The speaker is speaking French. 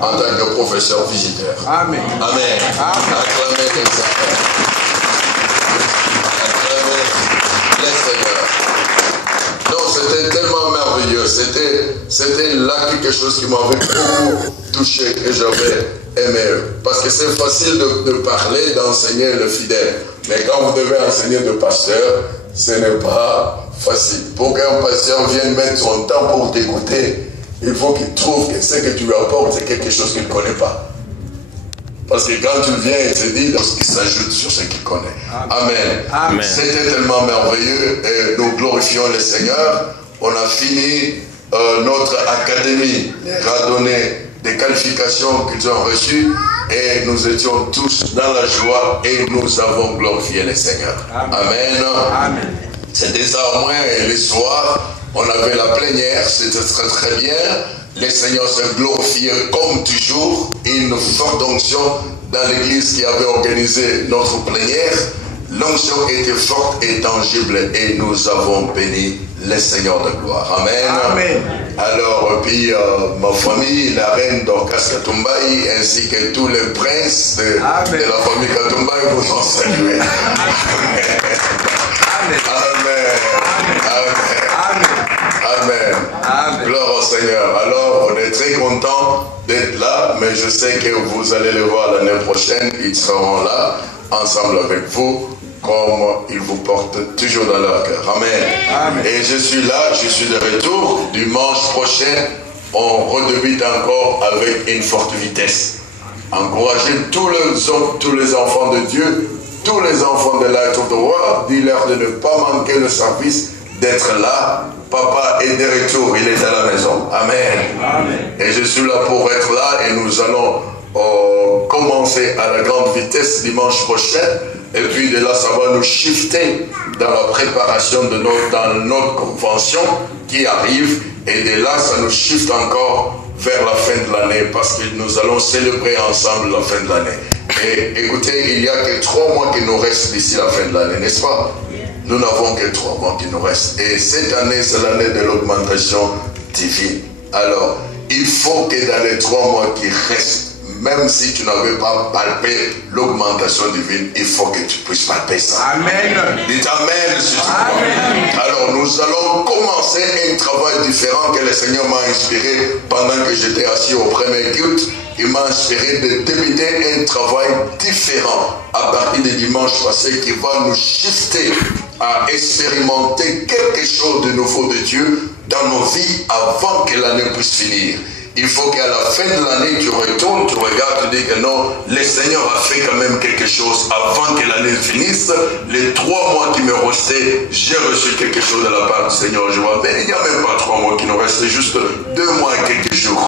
en tant que professeur visiteur. Amen. Amen. Acclamez comme ça. Acclamez les Seigneurs. Non, c'était tellement merveilleux. C'était là quelque chose qui m'avait beaucoup touché, que j'avais aimé. Parce que c'est facile de parler, d'enseigner le fidèle. Mais quand vous devez enseigner de pasteur, ce n'est pas facile. Pour qu'un pasteur vienne mettre son temps pour t'écouter, il faut qu'il trouve que ce que tu lui apportes, c'est quelque chose qu'il ne connaît pas. Parce que quand tu viens, il se dit qu'il s'ajoute sur ce qu'il connaît. Amen. Amen. C'était tellement merveilleux et nous glorifions le Seigneur. On a fini notre académie, leur a donné des qualifications qu'ils ont reçues et nous étions tous dans la joie et nous avons glorifié le Seigneur. Amen. Amen. C'était ça au moins. Et le soir, on avait la plénière, c'était très très bien. Le Seigneur se glorifiait comme toujours. Une forte onction dans l'église qui avait organisé notre plénière. L'onction était forte et tangible et nous avons béni le Seigneur de gloire. Amen. Amen. Alors, puis ma famille, la reine Dorcas Katumbaï, ainsi que tous les princes de la famille Katumbaï vous ont salué. Amen. Amen. Amen. Amen. Amen. Gloire au Seigneur. Alors, on est très content d'être là, mais je sais que vous allez les voir l'année prochaine. Ils seront là, ensemble avec vous, comme ils vous portent toujours dans leur cœur. Amen. Amen. Et je suis là, je suis de retour. Dimanche prochain, on redébute encore avec une forte vitesse. Encouragez tous les enfants de Dieu, tous les enfants de Light of the World, dis-leur de ne pas manquer le service, d'être là. Papa est de retour, il est à la maison. Amen. Amen. Et je suis là pour être là et nous allons commencer à la grande vitesse dimanche prochain. Et puis de là, ça va nous shifter dans la préparation de notre convention qui arrive. Et de là, ça nous shift encore vers la fin de l'année parce que nous allons célébrer ensemble la fin de l'année. Et écoutez, il n'y a que 3 mois qui nous restent d'ici la fin de l'année, n'est-ce pas? Nous n'avons que 3 mois qui nous restent. Et cette année, c'est l'année de l'augmentation divine. Alors, il faut que dans les 3 mois qui restent, même si tu n'avais pas palpé l'augmentation divine, il faut que tu puisses palper ça. Amen. Dites Amen, si tu crois. Alors, nous allons commencer un travail différent que le Seigneur m'a inspiré pendant que j'étais assis au premier culte. Il m'a inspiré de débuter un travail différent à partir de dimanche passé qui va nous shifter à expérimenter quelque chose de nouveau de Dieu dans nos vies avant que l'année puisse finir. Il faut qu'à la fin de l'année, tu retournes, tu regardes, tu dis que non, le Seigneur a fait quand même quelque chose avant que l'année finisse. Les 3 mois qui me restaient, j'ai reçu quelque chose de la part du Seigneur. Je vois, mais il n'y a même pas 3 mois qui nous restent, juste 2 mois et quelques jours.